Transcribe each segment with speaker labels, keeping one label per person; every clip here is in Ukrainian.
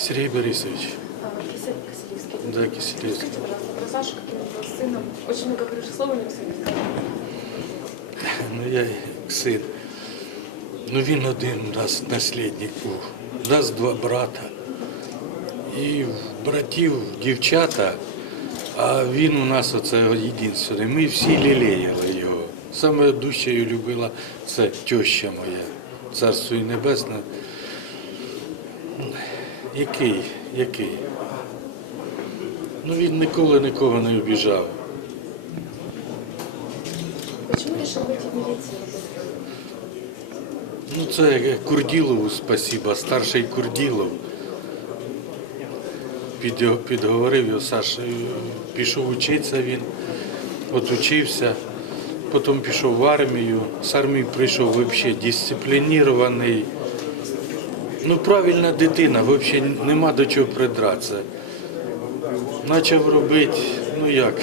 Speaker 1: Сергей Борисович,
Speaker 2: Киселевский.
Speaker 1: да, Киселевский.
Speaker 2: Скажите, пожалуйста, про Сашу, каким он был сыном. Очень много хороших слов о нем сказали.
Speaker 1: Ну я як син. Ну він один у нас наслідник був. У нас два брата. І братів дівчата, а він у нас оце єдиний. Ми всі лілеяли його. Саме дужчою любила це теща моя, царство і небесне. Який? Який? Ну він ніколи нікого не обіжав.
Speaker 2: Почему решил выйти в милицию?
Speaker 1: Ну, це Курділову спасіба, старший Курділов. Підго- Підговорив його Саша, е, пішов учитися він, от учився, потім пішов в армію. З армії прийшов взагалі дисциплінірований. Ну, правильна дитина, взагалі нема до чого придратися. Почав робити, ну як,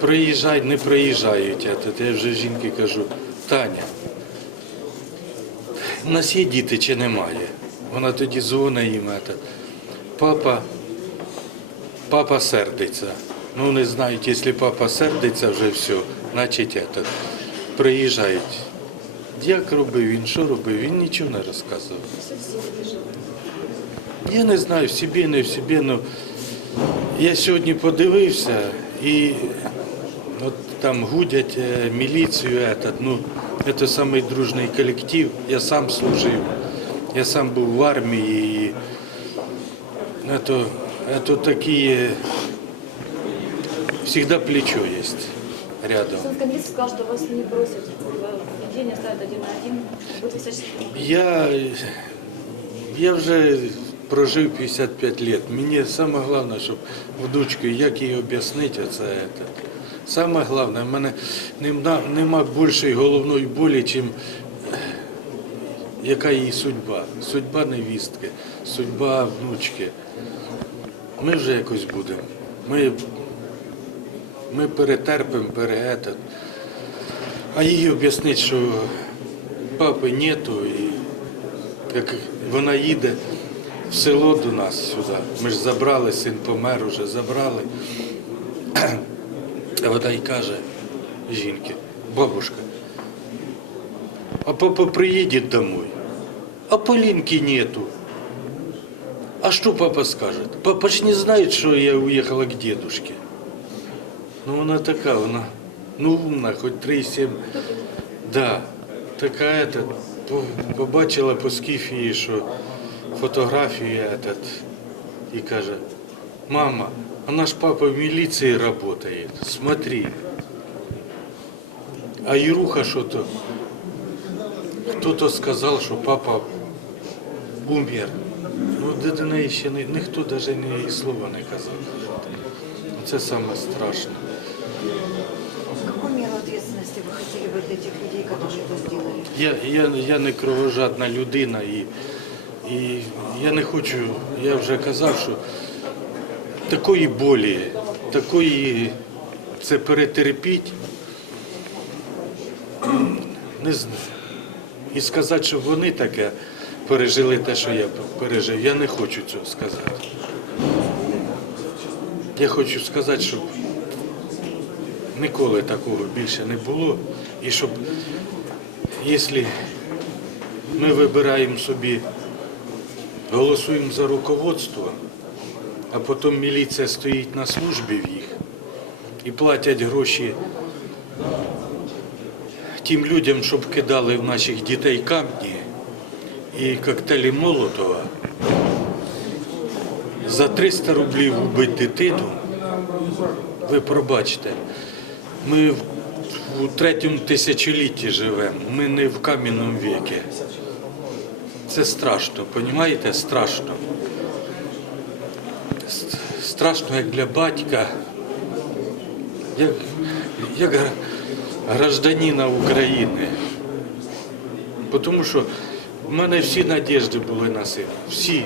Speaker 1: приїжджають, не приїжджають. Я тут- Я вже жінки кажу, Таня, у нас є діти чи немає? Вона тоді дзвонить їм. Папа, папа сердиться. Ну не знають, якщо папа сердиться, вже все, значить приїжджають. Як робив він, що робив, він нічого не розказував.
Speaker 2: Все в силе жил.
Speaker 1: Я не знаю, в собі, не в собі, ну я сьогодні подивився і от там гудять е, міліцію, этот, ну, це самий дружний колектив. Я сам служив, я сам був в армії. І это, это такі, завжди плечо є рядом.
Speaker 2: Сын Камилов сказал, что вас не бросят. День оставят один на один.
Speaker 1: Я, я вже прожив 55 років. Мені саме головне, щоб внучку, як їй об'яснити це. це. Саме головне, в мене нема, нема більшої головної болі, чим е, яка її судьба. Судьба невістки, судьба внучки. Ми вже якось будемо. Ми, ми перетерпимо, переетат. А їй об'яснити, що папи нету, і як вона їде в село до нас сюди. Ми ж забрали, син помер уже, забрали. А вона й каже жінки, бабушка, а папа приїде домой, а Полінки нету. А что папа скажет? Папа ж не знает, что я уехала к дедушке. Ну, вона така, вона, ну, умна, хоч 3,7. Да, така этот, побачила по скіфії, що фотографію этот, і каже, мама, а наш папа в міліції работает, смотри. А Іруха що-то, хто-то сказав, що папа умер. Ну, до неї ще не, ніхто навіть ні слова не казав. Це саме страшне
Speaker 3: Какую меру ответственности вы хотели бы для тех людей, которые это сделали?
Speaker 1: Я, я, я не кровожадна людина і, і я не хочу, я вже казав, що такої болі, такої це перетерпіть, не знаю. І сказати, щоб вони таке пережили те, що я пережив, я не хочу цього сказати. Я хочу сказати, щоб ніколи такого більше не було. І щоб, якщо ми вибираємо собі, голосуємо за руководство, а потім міліція стоїть на службі в їх і платять гроші тим людям, щоб кидали в наших дітей камні і коктейлі Молотова, за 300 рублів вбити дитину, ви пробачте, ми у третьому тисячолітті живемо, ми не в кам'яному віці. Це страшно, розумієте? Страшно. Страшно як для батька, як, як гражданина України. Тому що в мене всі надіжди були на сина. Всі.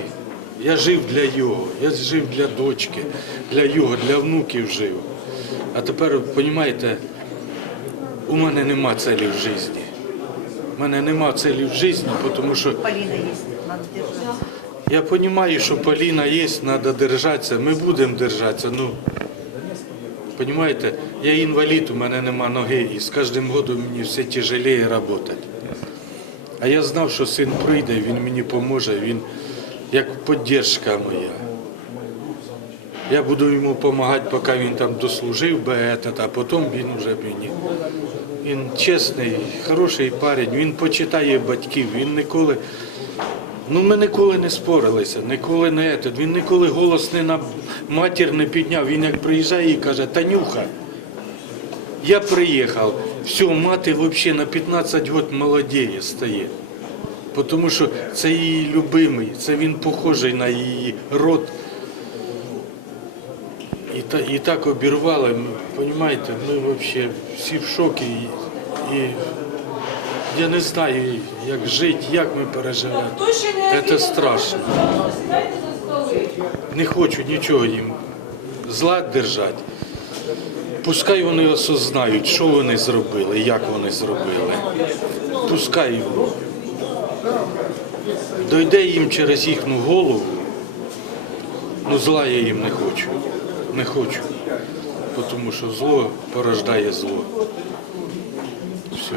Speaker 1: Я жив для його, я жив для дочки, для його, для внуків жив. А тепер, розумієте, у мене нема цілі в житті. У мене нема цілі в житті, тому що
Speaker 3: Полина есть, надо держаться.
Speaker 1: я розумію, що Поліна є, треба держатися. Ми будемо держатися. Ну, Понимаєте, я інвалід, у мене нема ноги, і з кожним годом мені все тяжелее працювати. А я знав, що син прийде, він мені поможе, він як підтримка моя. Я буду йому допомагати, поки він там дослужив би а потім він вже мені. Він чесний, хороший парень, він почитає батьків, він ніколи. Ну, ми ніколи не спорилися, ніколи не этот. Він ніколи голос не на матір не підняв. Він як приїжджає і каже, Танюха, я приїхав. Все, мати взагалі на 15 років молодіє стає. Тому що це її любимий, це він похожий на її род. Та, і так обірвали, розумієте, ми взагалі всі в шокі. І, і я не знаю, як жити, як ми переживемо. Це страшно. Не хочу нічого їм зла держати. Пускай вони осознають, що вони зробили, як вони зробили. Пускай дойде їм через їхню голову. Ну зла я їм не хочу. Не хочу. Тому що зло порождає зло. Все.